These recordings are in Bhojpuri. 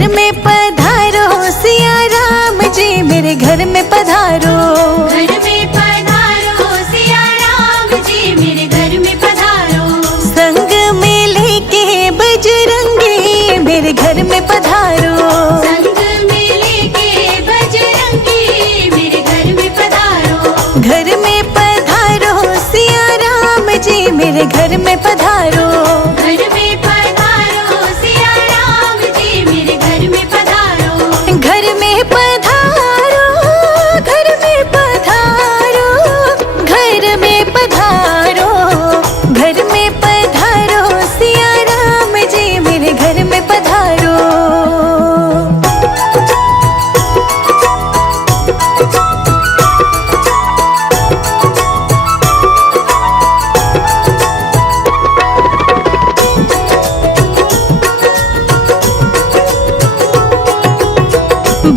घर में पधारो सिया राम जी, मेरे घर में पधारो। घर में पधारो सिया राम जी, मेरे घर में पधारो। संग में लेके बजरंगी, मेरे घर में पधारो। संग में लेके बजरंगी, मेरे घर में पधारो। घर में पधारो सिया राम जी, मेरे घर में पधारो। घर में पधारो सिया राम जी, मेरे घर में पधारो। घर में पधारो, घर में पधारो, घर में पधारो, घर में पधारो सिया राम जी, मेरे घर में पधारो।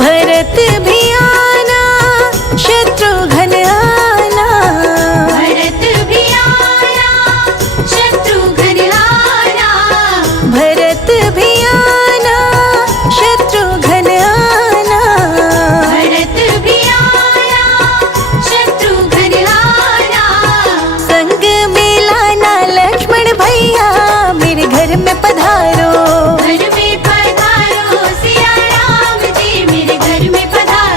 भरत भी आना, शत्रुघ्न आना। भरत भी आना, शत्रुघ्न आना। भरत भी आना, शत्रुघ्न आना। भरत भी आना, शत्रुघ्न आना। संग में लाना लक्ष्मण भैया, मेरे घर में पधारो। घर में पधारो सिया राम जी, मेरे घर में पधारो।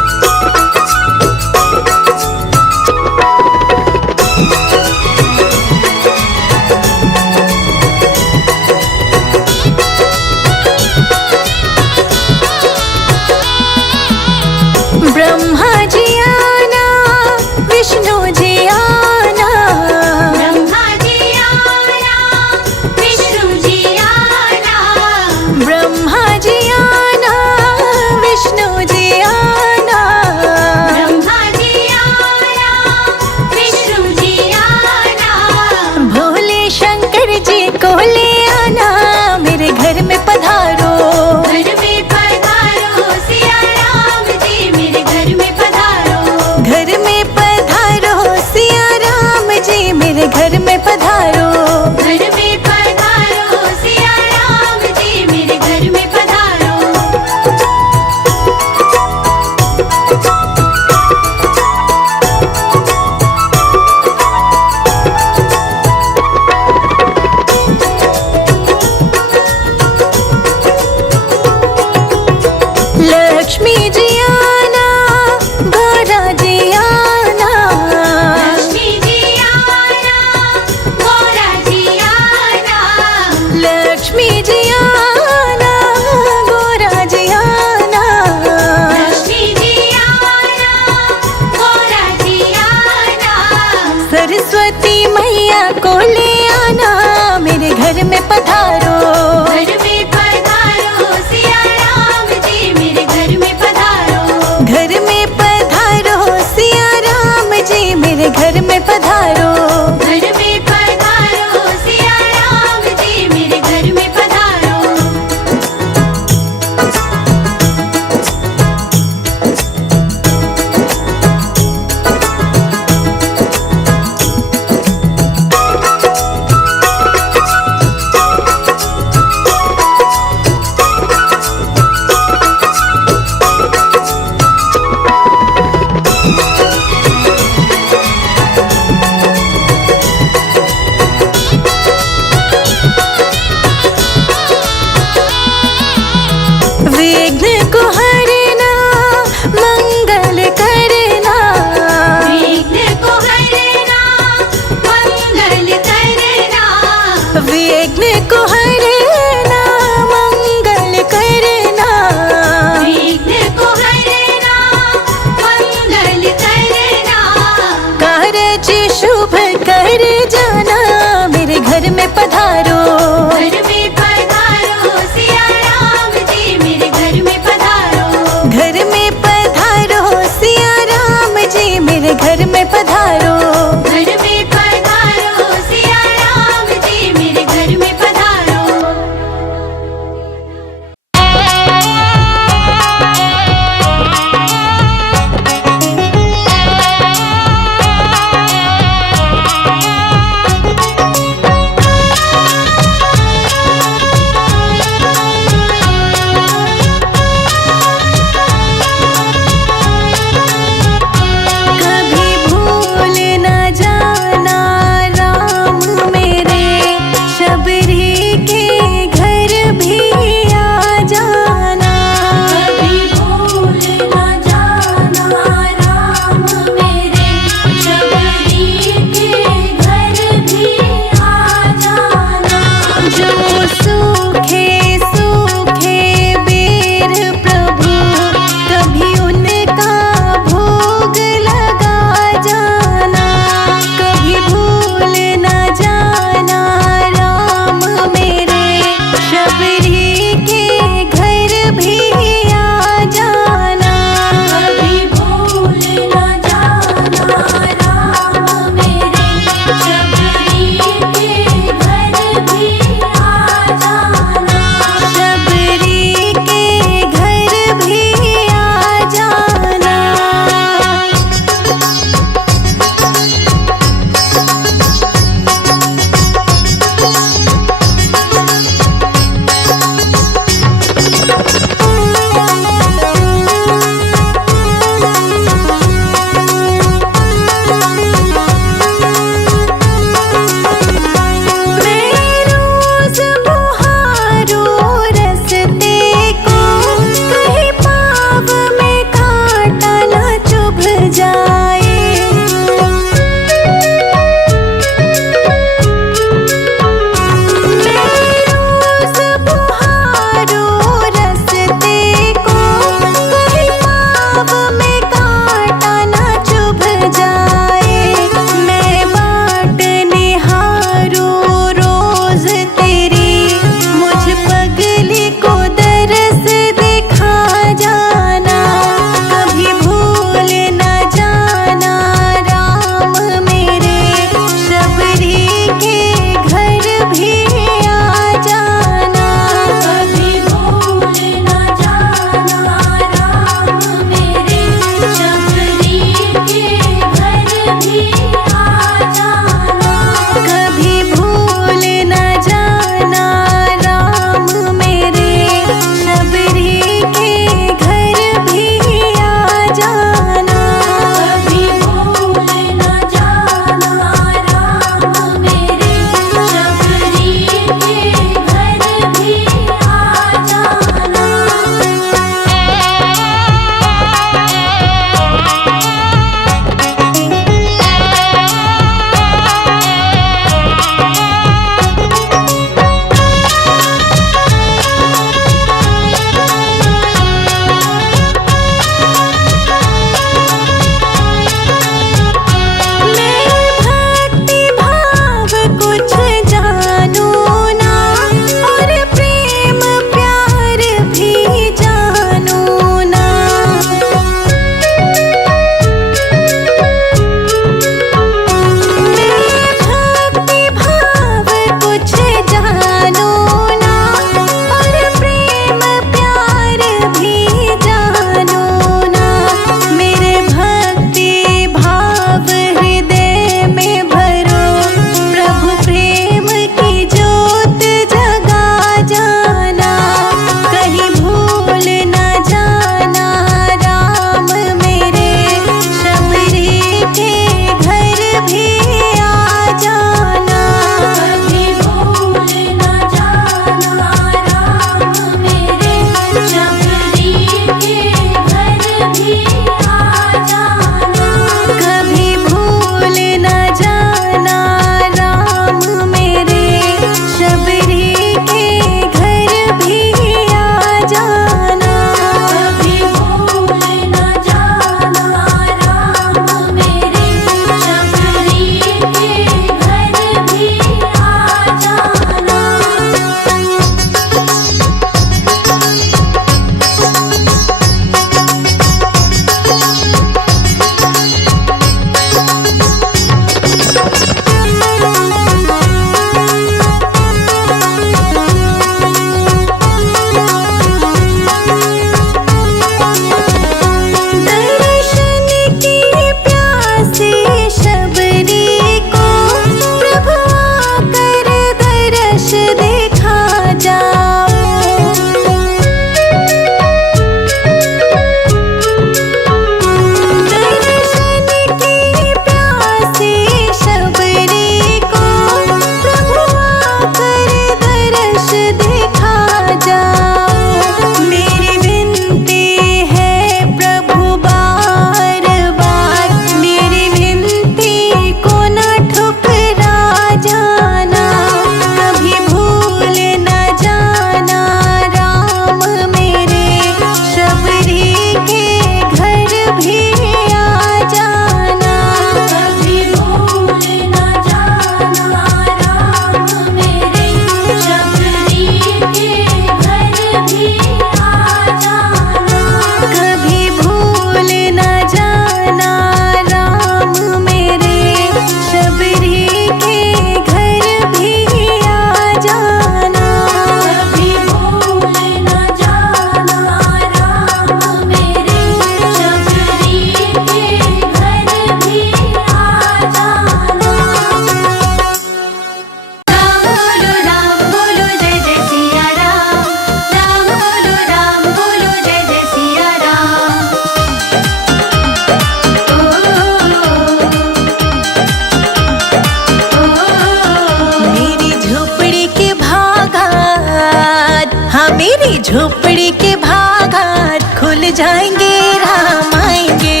मेरी झोपड़ी के भागात खुल जाएंगे, राम आएंगे।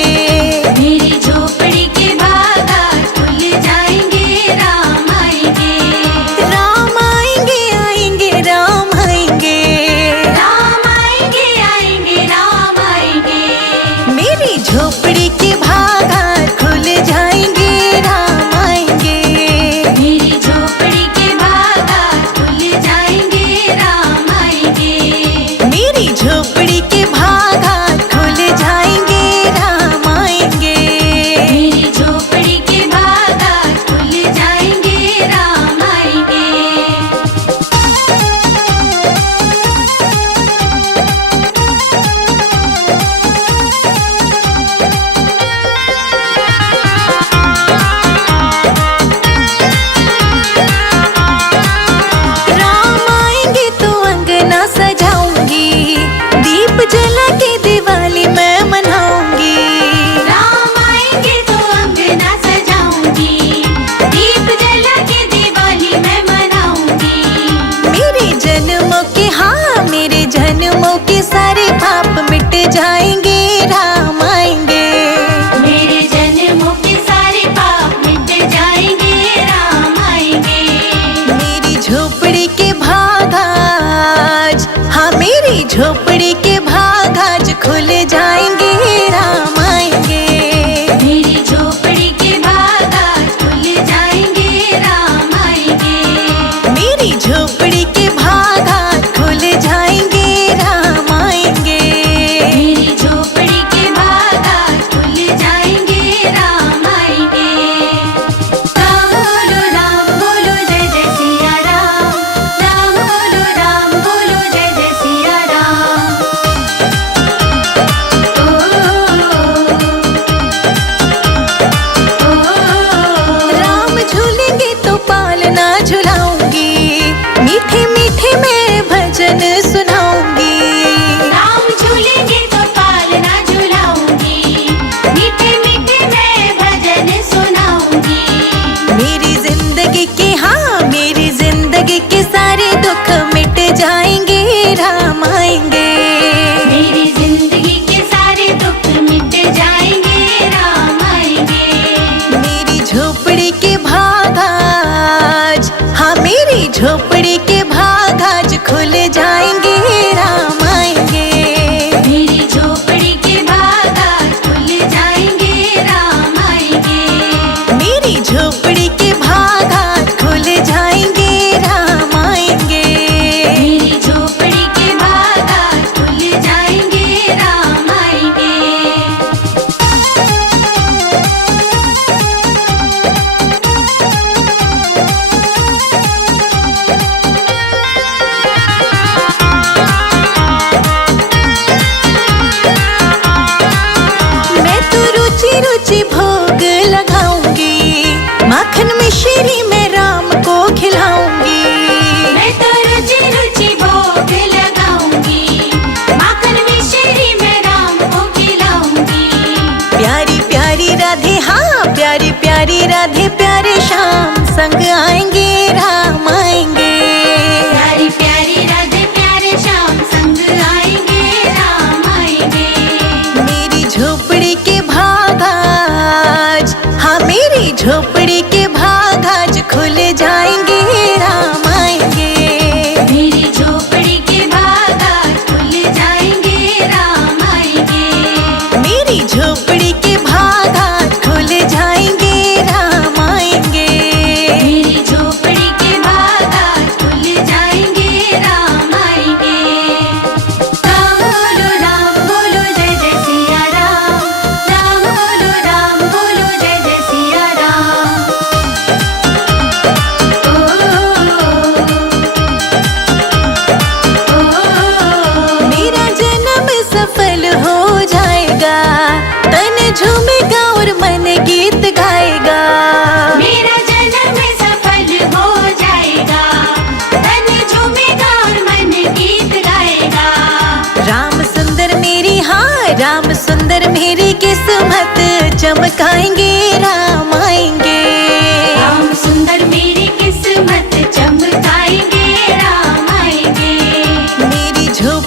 मेरी झोपड़ी के भागात खुल जाएंगे, राम आएंगे। राम आएंगे, आएंगे, राम आएंगे। राम आएंगे, आएंगे, राम आएंगे। मेरी झोपड़ी के भागात खुल जाएंगे, राम आएंगे। मेरी झोपड़ी के भागात खुल जाएंगे, राम आएंगे। मेरी झोपड़ी के भागात खुल जाएंगे, राम आएंगे। मेरी झोपड़ी के भागात खुल जाएंगे, राम आएंगे। राम आएंगे तो अंगना सजाऊंगी, दीप जला के दिवाली मैं मनाऊंगी। राम आएंगे तो अंगना सजाऊंगी, दीप जला के दिवाली मैं मनाऊंगी। मेरे जन्मों के, हाँ मेरे जन्मों के सारे पाप मिट जाएंगे, राम आएंगे। मेरे जन्मों के सारे पाप मिट जाएंगे, राम आएंगे। मेरी झोपड़ी के भागाज, हाँ मेरी झोपड़ी के भागाज खुल जाएंगे, राम आएंगे। मेरी झोपड़ी के भागात खुल जाएंगे, राम आएंगे। मेरी झोपड़ी के भागात खुल जाएंगे, राम आएंगे। मेरी झोपड़ी के भागात खुल जाएंगे, राम आएंगे। राम बोलो जय जय सिया राम। राम बोलो जय जय सिया राम। राम झूलेंगे तो पालना झुलाऊंगी, मीठे मीठे मैं भजन सुनाऊंगी। राम झूलेंगे तो पालना झुलाऊंगी, मीठे मीठे मैं भजन सुनाऊंगी। मेरी जिंदगी के, हाँ मेरी जिंदगी के सारे दुख मिट जाएंगे, राम आएंगे। मेरी जिंदगी के सारे दुख मिट जाएंगे, राम आएंगे। मेरी झोपड़ी के भागाज, हाँ मेरी झोपड़ी के भागाज खुल जाएंगे, राम आएंगे। मेरी झोपड़ी के भागात खुल जाएंगे, राम आएंगे। मेरी झोपड़ी के भागात खुल जाएंगे, राम आएंगे। मेरी झोपड़ी के भागात खुल जाएंगे, राम आएंगे। मैं तो रुचि रुचि भोग लगाऊंगी, माखन मिश्री में राम को खिलाऊंगी। मैं तो रुचि रुचि भोग लगाऊंगी, माखन मिश्री में राम को खिलाऊंगी। प्यारी प्यारी राधे, हाँ प्यारी प्यारी राधे प्यारे श्याम संग आएंगे, राम आएंगे। प्यारी प्यारी राधे प्यारे श्याम संग आएंगे, राम आएंगे। मेरी झोपड़ी के भागाज, हाँ मेरी झोपड़ी के भागाज खुल जाएंगे, राम आएंगे। मेरी झोपड़ी के भागात खुल जाएंगे, राम आएंगे। मेरी झोपड़ी के भागात खुल जाएंगे, राम आएंगे। मेरी झोपड़ी के भागात खुल जाएंगे, राम आएंगे। राम बोलो जय जय सिया राम। राम बोलो जय जय सिया राम। मेरा जन्म सफल हो जाएगा, तन झूमेगा और मन गीत गाएगा। मेरा जन्म सफल हो जाएगा, तन झूमेगा और मन गीत गाएगा। राम सुंदर मेरी, हाँ राम सुंदर मेरी किस्मत चमकाएंगे, राम आएंगे। राम सुंदर मेरी किस्मत चमकाएंगे, राम आएंगे। मेरी झोपड़ी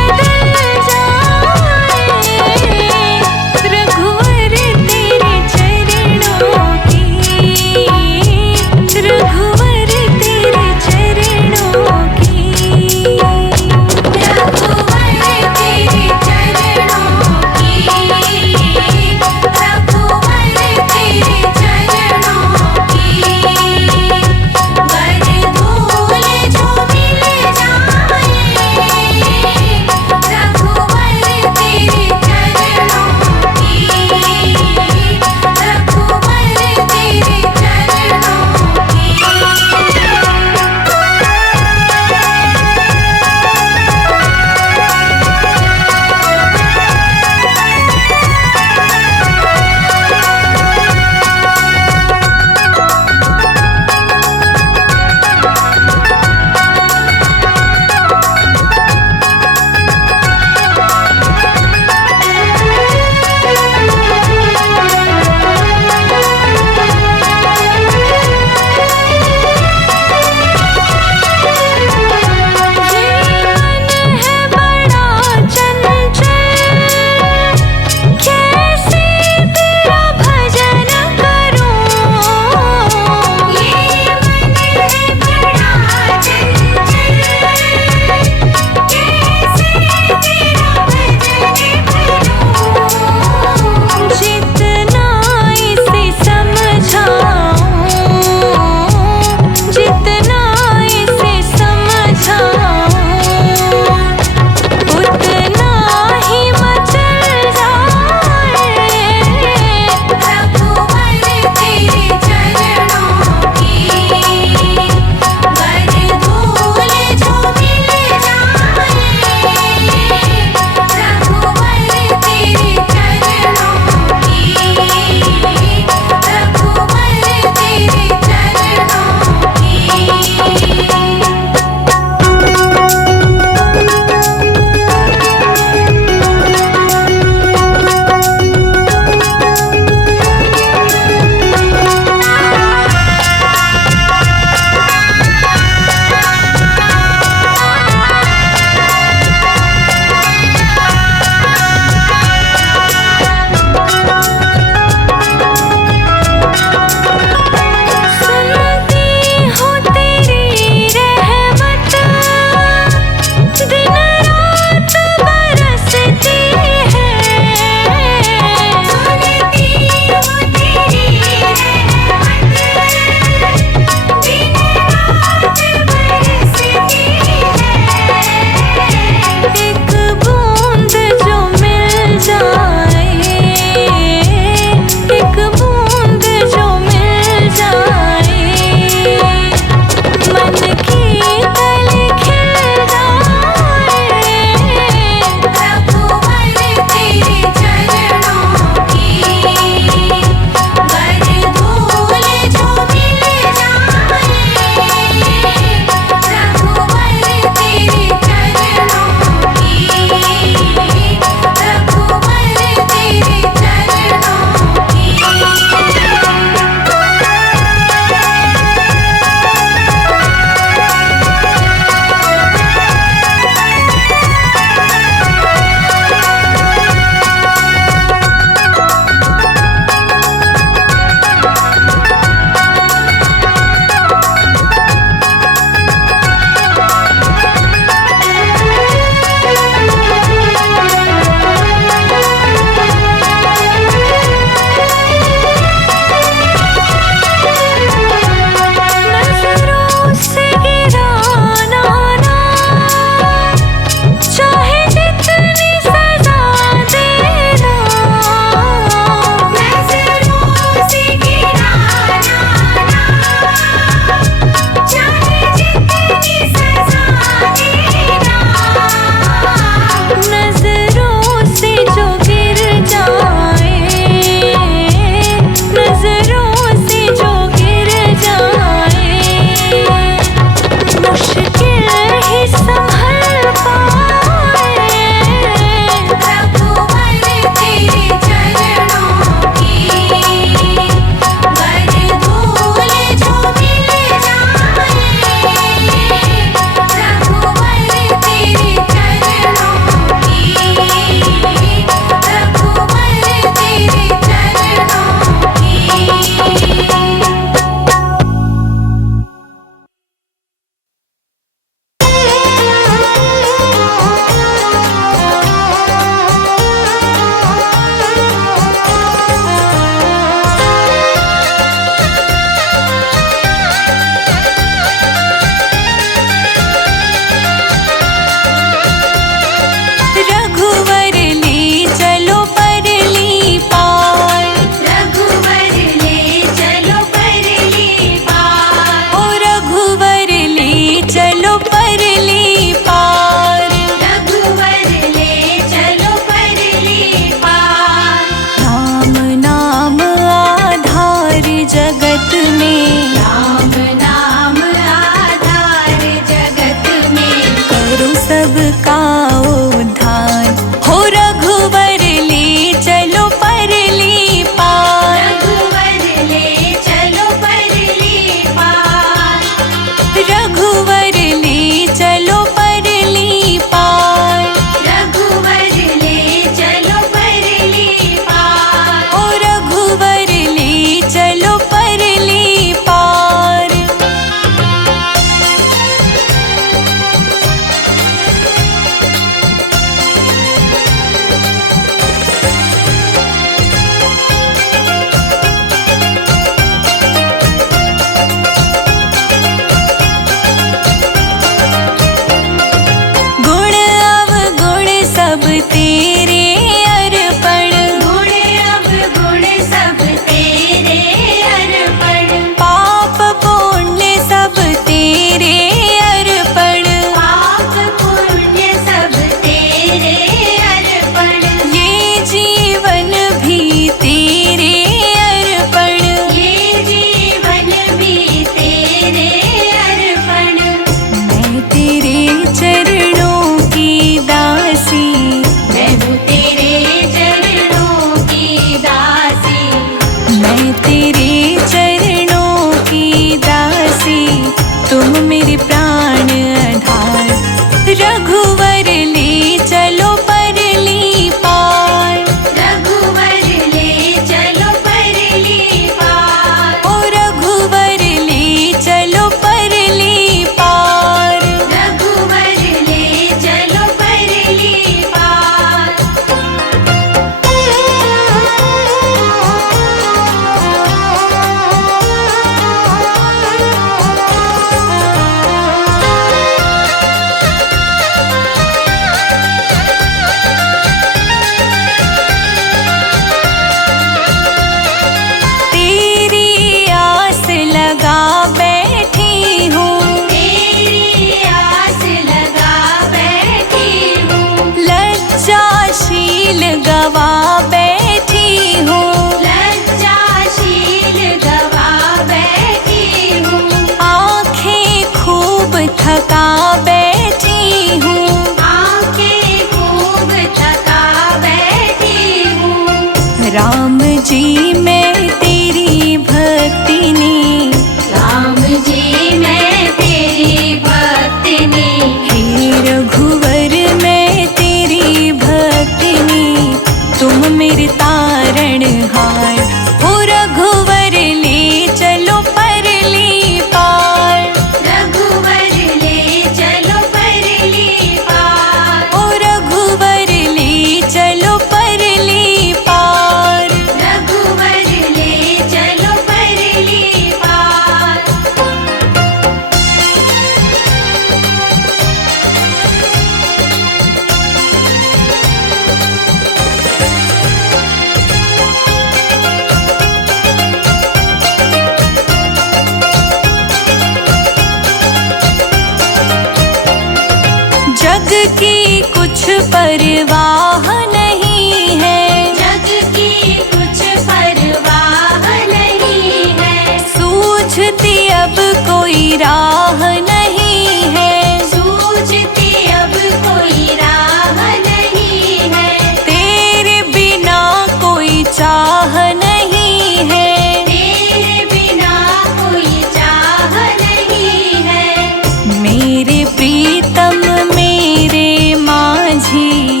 परवाह नहीं है, जग की कुछ परवाह नहीं है। सूझती अब कोई राह नहीं है, सूझती अब कोई राह नहीं है। तेरे बिना कोई चाह नहीं है, तेरे बिना कोई चाह नहीं है। मेरे प्रीतम मेरे माझी,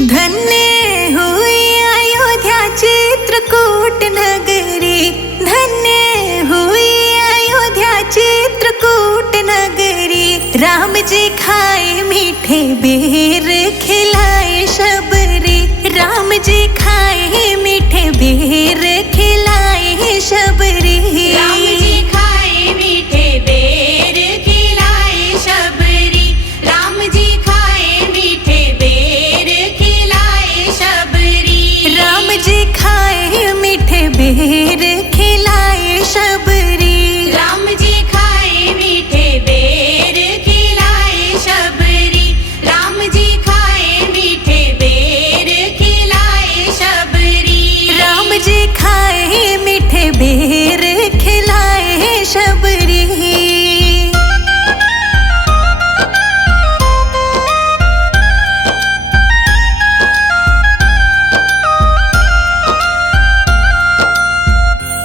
धन्य हुई अयोध्या चित्रकूट नगरी, धन्य हुई अयोध्या चित्रकूट नगरी। राम जी खाए मीठे बेर खिलाए शबरी, राम जी खाए मीठे बेर खिलाए शबरी। राम जी खाए मीठे बेर खिलाए शबरी, राम जी खाए मीठे बेर खिलाए शबरी। राम जी खाए मीठे बेर खिलाए शबरी, राम जी खाए मीठे बेर खिलाए शबरी, राम जी खाए मीठे बेर खिलाए शबरी। राम जी खाए मीठे बेर खिलाए शबरी।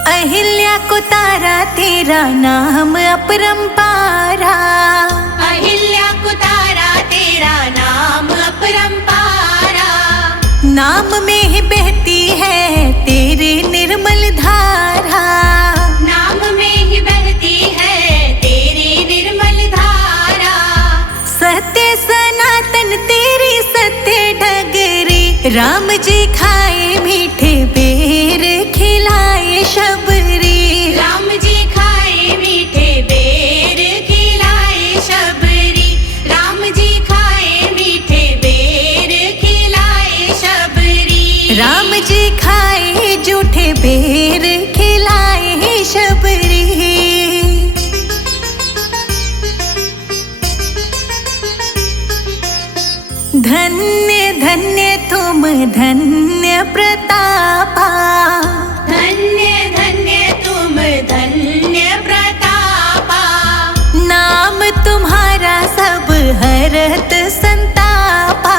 अहिल्या को तारा तेरा नाम अपरंपारा, अहिल्या को तारा तेरा नाम अपरंपारा। नाम में ही बहती है तेरी निर्मल धारा, नाम में ही बहती है तेरी निर्मल धारा। सत्य सनातन तेरी सत्य डगरी। राम जी खाए मीठे बेर खिलाए शबरी, राम जी खाए मीठे बेर खिलाए शबरी, राम जी खाए मीठे बेर खिलाए शबरी। राम जी खाए जूठे बेर खिलाए शबरी। धन्य धन्य तुम धन्य प्रतापा, धन्य धन्य तुम धन्य प्रतापा। नाम तुम्हारा सब हरत संतापा,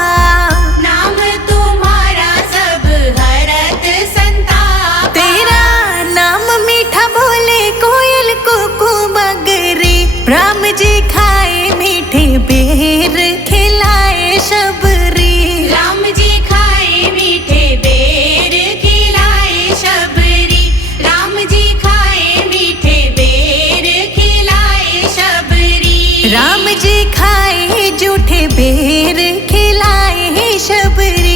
नाम तुम्हारा सब हरत संतापा। तेरा नाम मीठा बोले कोयल कुकू मगरी। राम जी खाए मीठे बेर खिलाए शबरी, राम जी खाए मीठे बेर खिलाए शबरी, राम जी खाए मीठे बेर खिलाए शबरी। राम जी खाए जूठे बेर खिलाए शबरी।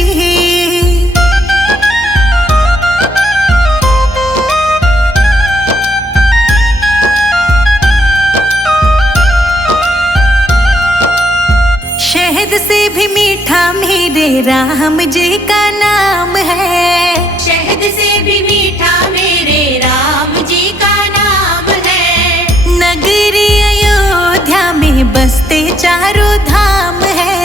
शहद से भी मीठा मेरे राम जी का नाम है, शहद से भी मीठा मेरे राम जी का नाम है। नगरी अयोध्या में बसते चारों धाम है,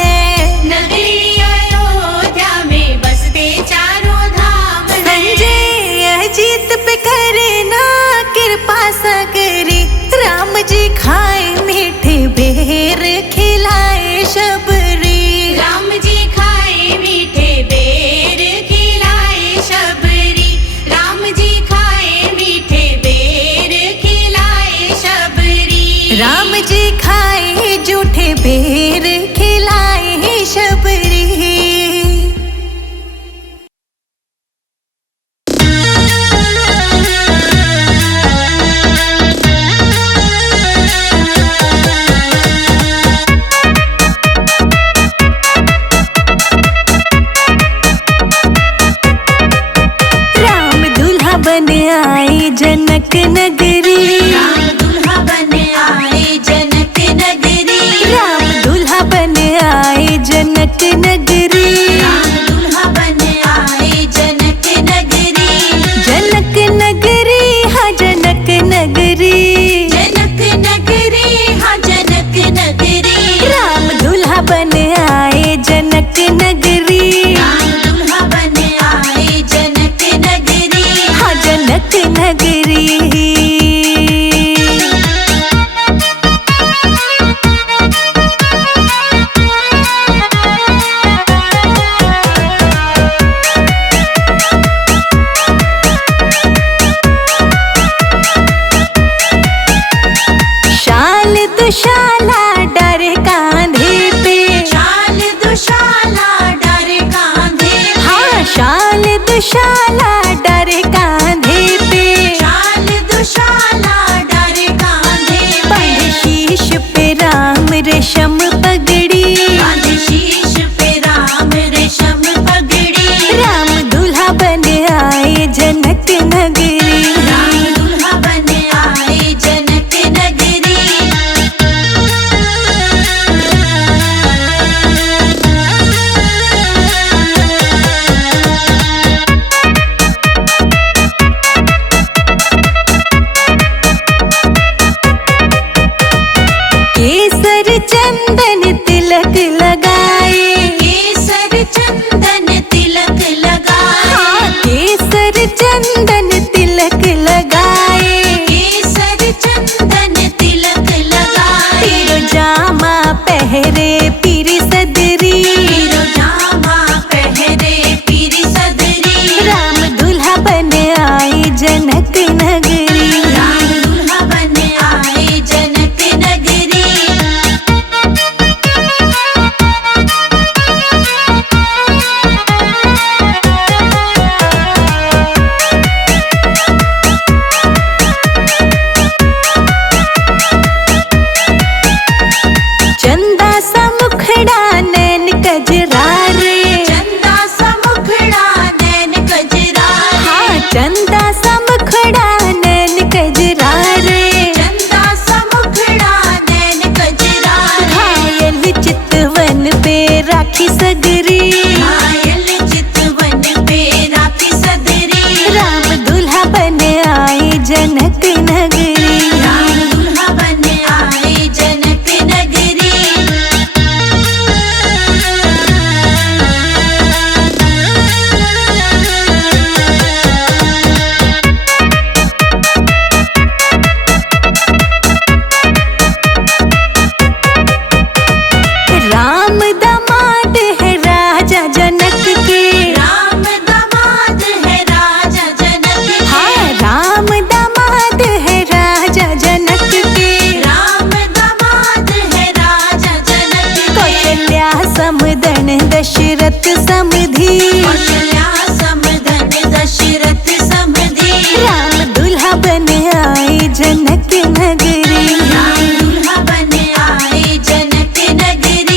नगरी अयोध्या में बसते चारों धाम है। संजय अजीत पे करे ना कृपा सगरी। राम जी खाए मीठे बेर खिलाए शबरी, राम जी खाए मीठे बेर खिलाए शबरी, राम जी खाए मीठे बेर खिलाए शबरी। राम जी खाए जूठे बेर खिलाए शबरी। राम दूल्हा बन आए जनक नगरी, राम दूल्हा बन आए जनक नगरी, राम दूल्हा बन आए जनक नगरी। राम दूल्हा बन आए जनक नगरी, जनक नगरी हाँ जनक नगरी, जनक नगरी हाँ जनक नगरी। राम दूल्हा बन आए जनक नगरी, राम दूल्हा बन आए जनक नगरी, हाँ जनक नगरी। दुशाला डारे कांधे पे, शाल दुशाला डारे कांधे पे, बांधे शीश पे राम रेशम पगड़ी, बांधे शीश पे राम रेशम पगड़ी, राम दूल्हा बन आए जनक नगरी, राम दूल्हा बन आए जनक नगरी। केसर चंदन तिलक लगाए, केसर चंदन तिलक लगाए, हाँ केसर चंदन तिलक लगाए, केसर चंदन तिलक लगाए, पीरो जामा पहरे पीरी सदरी, पीरो जामा पहरे पीरी सदरी, राम दूल्हा बन आए जनक नगरी, राम दूल्हा बन आए जनक नगरी। चंदा सा मुखड़ा नैन कजरारे, चंदा सा मुखड़ा नैन कजरा रे, हाँ चंदा सा मुखड़ा नैन कजरारे, चंदा सा मुखड़ा नैन कजरा रे, घायल चितवन पे राखी सगरी, घायल चितवन पे राखी सदरी, राम दूल्हा बन आए जनक नगरी, राम दूल्हा बन आए जनक नगरी। राम दामाद है राजा जनक के, राम दामाद है राजा जनक के, हाँ राम दामाद है राजा जनक के, राम दामाद है राजा जनक के, कौशल्या समदन दशरथ समधि, कौशल्या समधन दशरथ समधि, राम दूल्हा बन आए जनक नगरी, राम दूल्हा बन आए जनक नगरी।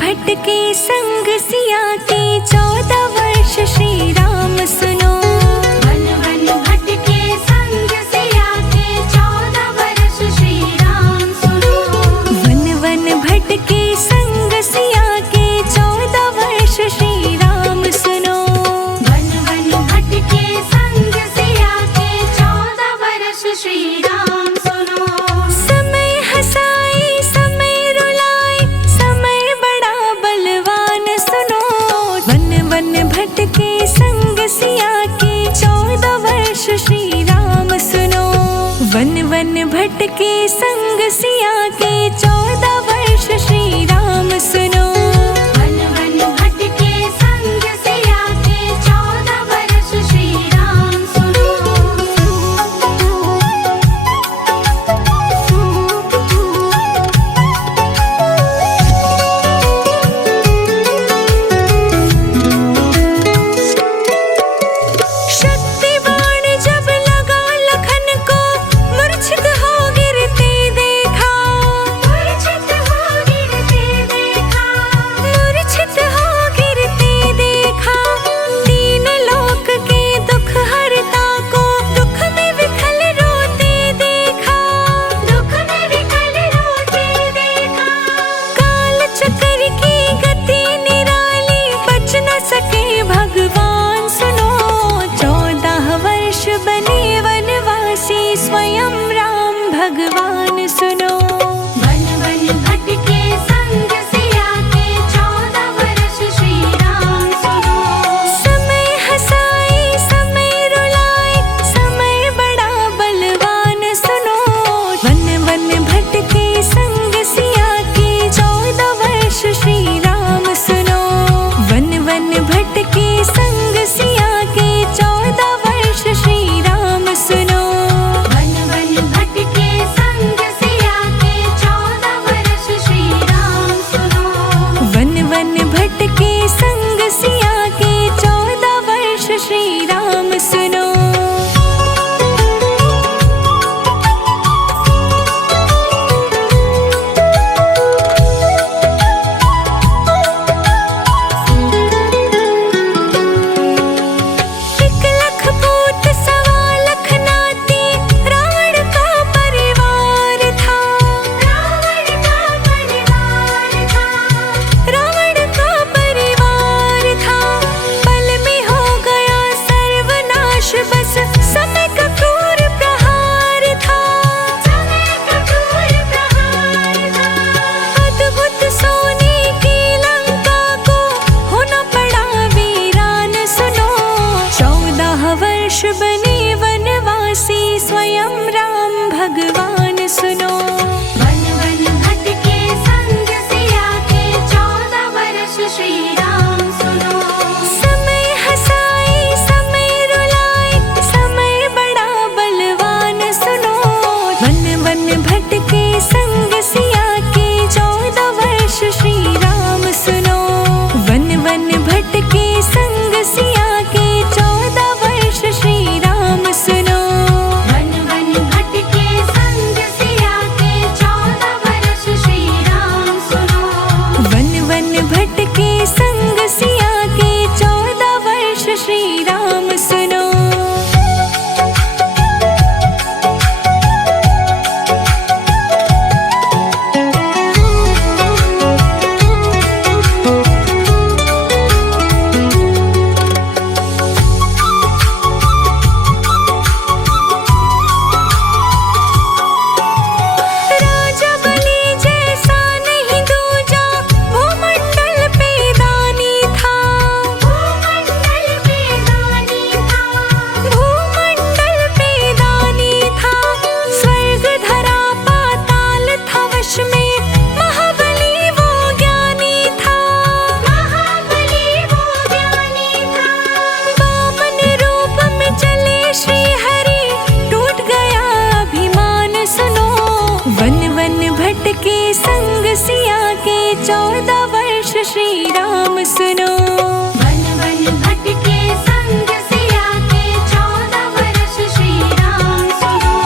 भटके संग सिया के 14 वर्ष श्री राम सुनो। वन वन भटके संग सिया के 14 वर्ष श्री राम सुनो। वन वन भटके संग सिया के 14 वर्ष श्री राम सुनो। वन वन भटके संग सिया के 14 वर्ष श्री राम सुनो। समय हंसाए समय रुलाए समय बड़ा बलवान सुनो। वन वन भटके संग सिया के 14 वर्ष श्री राम सुनो। वन वन भटके संग सिया के 14 वर्ष श्री राम सुनो। वन वन भटके संग सिया के 14 वर्ष श्री राम सुनो। शक्तिबाण जब लगा लखन को मूर्छित हो गिरते देखा। मूर्छित हो गिरते देखा। मूर्छित हो गिरते देखा। तीन लोक के दुख हरता को दुख में विकल रोते देखा। दुख में विकल रोते देखा। काल चक्र की गति निराली बच न सके भगवान सुनो। 14 वर्ष बने वनवासी स्वयं राम भगवान सुनो। वन वन भटके संग सिया के 14 वर्ष श्री राम सुनो। समय हंसाए समय रुलाए समय बड़ा बलवान सुनो। वन वन भटके संग सिया के 14 वर्ष श्री राम सुनो। वन वन भटके संग सिया के 14 वर्ष श्री राम सुनो। वन वन भटके संग सिया के 14 वर्ष श्री राम सुनो। वन वन भटके संग सिया के 14 वर्ष श्री राम सुनो। एक लख पूत सवा लख नाती रावण का परिवार था। रावण का परिवार था। रावण का परिवार था। पल में हो गया सर्वनाश बस समय का क्रूर प्रहार था। समय का क्रूर प्रहार था। अद्भुत सोने की लंका को होना पड़ा वीरान सुनो। 14 वर्ष बने वनवासी स्वयं राम भगवान सुनो। वन वन भटके संग सिया के 14 वर्ष श्री राम सुनो। समय हंसाए समय रुलाए समय बड़ा बलवान सुनो। वन वन भटके संग सिया के 14 वर्ष श्री राम सुनो। वन वन भटके संग सिया के 14 वर्ष श्री राम सुनो। वन वन भटके संग सिया के 14 वर्ष श्री राम सुनो। वन वन भटके संग सिया के 14 वर्ष श्री राम सुनो। राजा बलि जैसा नहीं दूजा भूमंडल पे दानी था। भूमंडल पे दानी था। भूमंडल पे दानी था। स्वर्ग धरा पाताल था वश में महाबली वो ज्ञानी था। महाबली वो ज्ञानी था। वामन रूप में चले श्री हरि टूट गया अभिमान सुनो। वन वन भटके संग सिया के 14 वर्ष श्री राम सुनो। वन वन भटके संग सिया के 14 वर्ष श्री राम सुनो।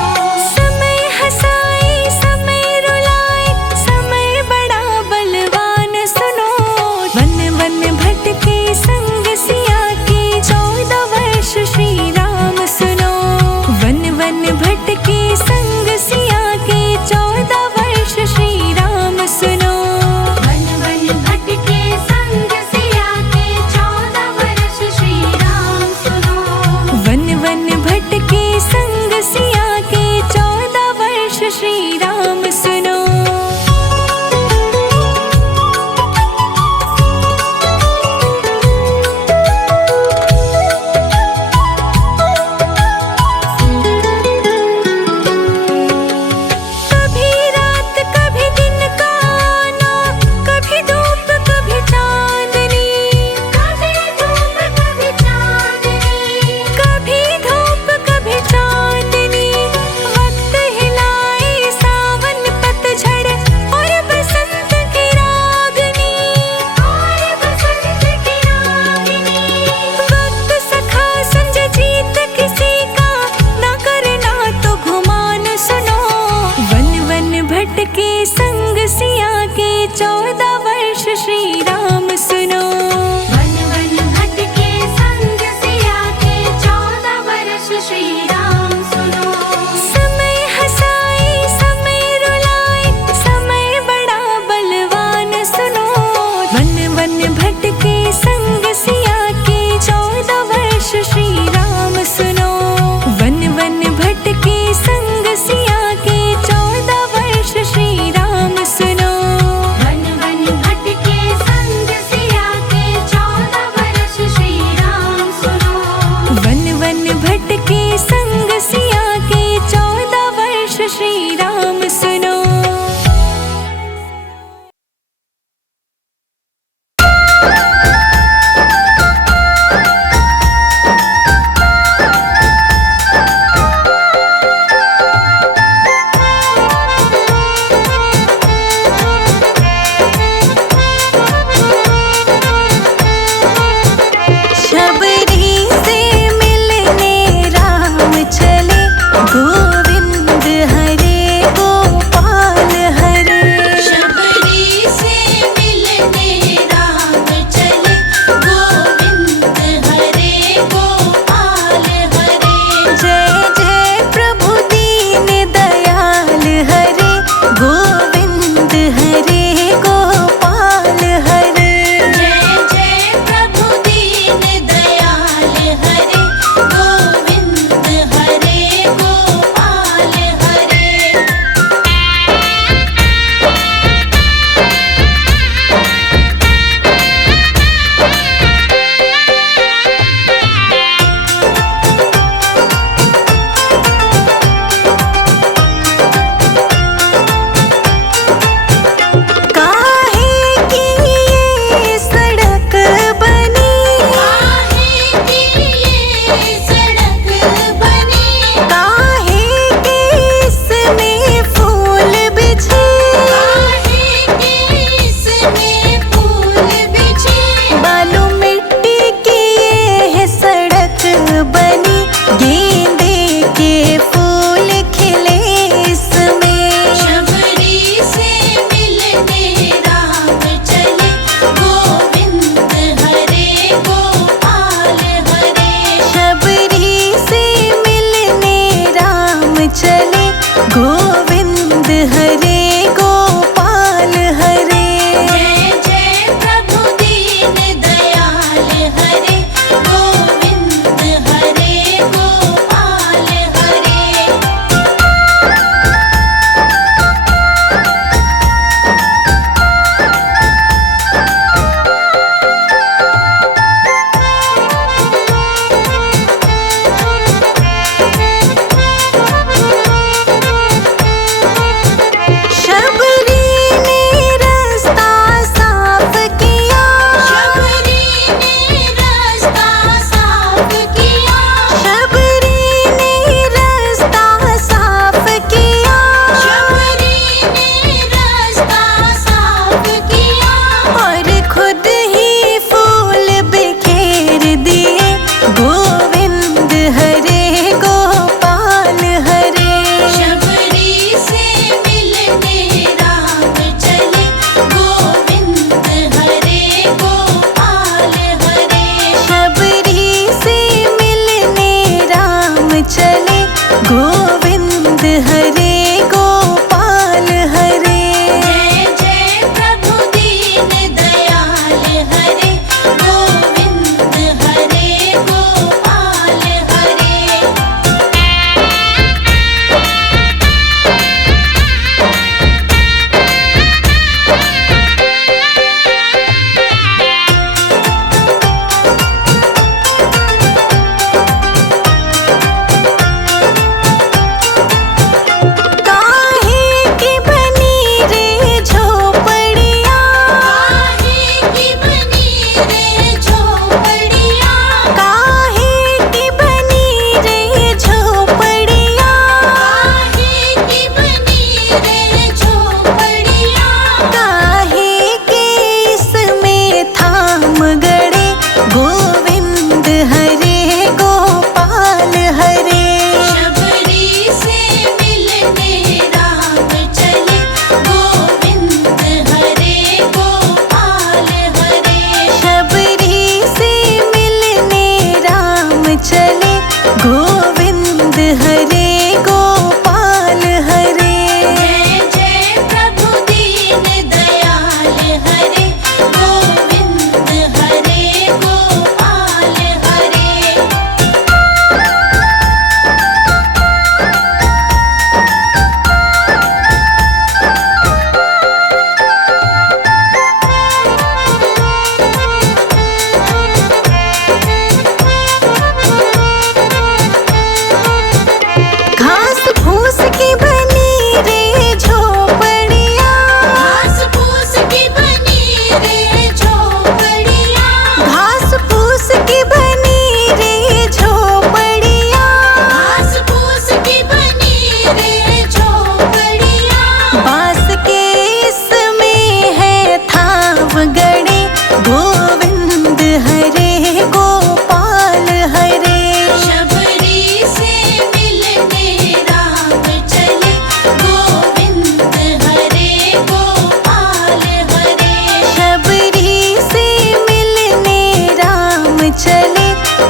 समय हंसाए समय रुलाए समय बड़ा बलवान सुनो। वन भटके संग सिया के 14 वर्ष श्री राम सुनो। वन वन भटके संग सिया के 14 वर्ष श्री राम सुनो। वन वन भटके संग सिया के 14 वर्ष श्री राम सुनो। वन वन भटके संग सिया के 14 वर्ष श्री राम सुनो। शबरी से मिलने राम चले, गोविंद हरे गोपाल हरे। शबरी से मिलने राम चले,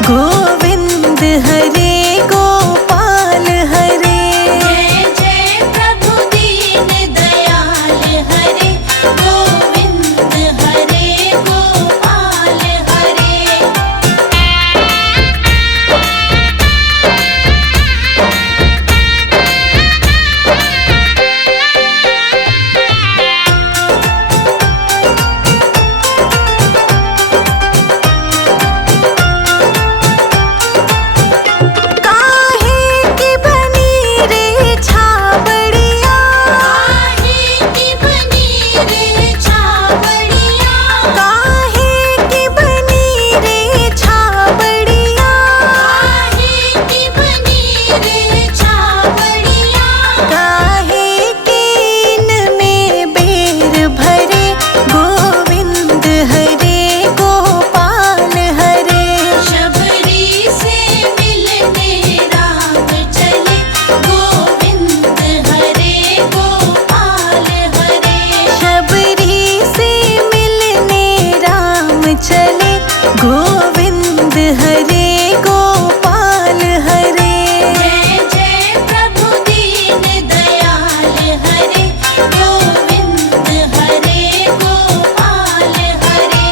गोविंद हरे गोपाल हरे। जय जय प्रभु दीन दयाल हरे, गोविंद हरे गोपाल हरे। काहे की बनी रे छाबड़िया, काहे की बनी रे छाबड़िया, काहे की बनी रे छाबड़िया, काहे की बनी रे छाबड़िया। काहे के इनमें बेर भरे, गोविंद हरे गोपाल हरे। शबरी से मिलने राम चले, गोविंद हरे गोपाल हरे। शबरी से मिलने राम चले, गोविंद हरे गोपाल हरे। जय जय प्रभु दीन दयाल हरे, गोविंद हरे गोपाल हरे।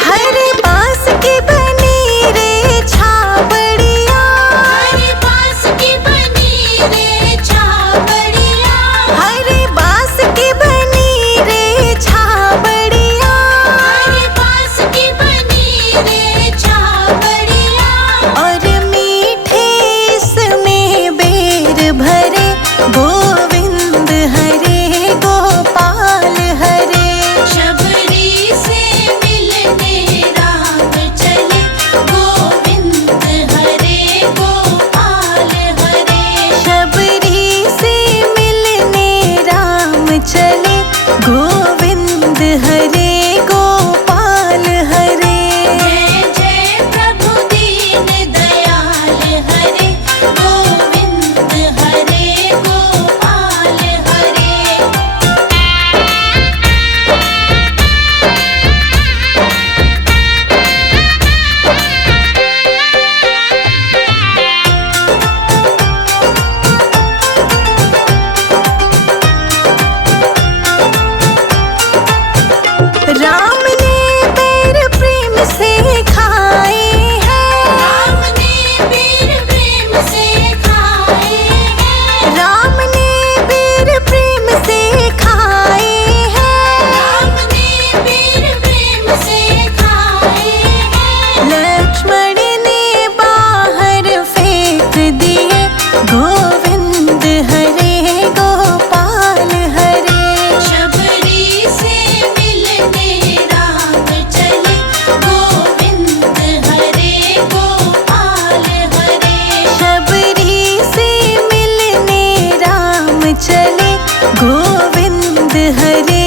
हरे बांस की बनी रे छाबड़िया, हरे बांस की बनी रे छाबड़िया, हरे बांस की बनी रे छाबड़िया, हरे बांस की बनी रे छाबड़िया। और मीठे इसमें बेर भरे, गोविंद हरे गोपाल हरे। शबरी से मिलने राम चले, गोविंद हरे गोपाल हरे। शबरी से मिलने राम चले, गोविंद हरे गोपाल हरे। जय जय प्रभु दीन दयाल हरे, गोविंद हरे गोपाल हरे। राम ने बेर प्रेम से खाए हैं, राम ने बीर प्रेम से खाए हैं, राम ने बेर प्रेम से खाए हैं। राम ने बीर प्रेम से खाए हैं। लक्ष्मण ने बाहर फेंक दिए, गोविंद हरे गोपाल हरे। शबरी से मिलने राम चले, गोविंद हरे गोपाल हरे। शबरी से मिलने राम चले, गोविंद हरे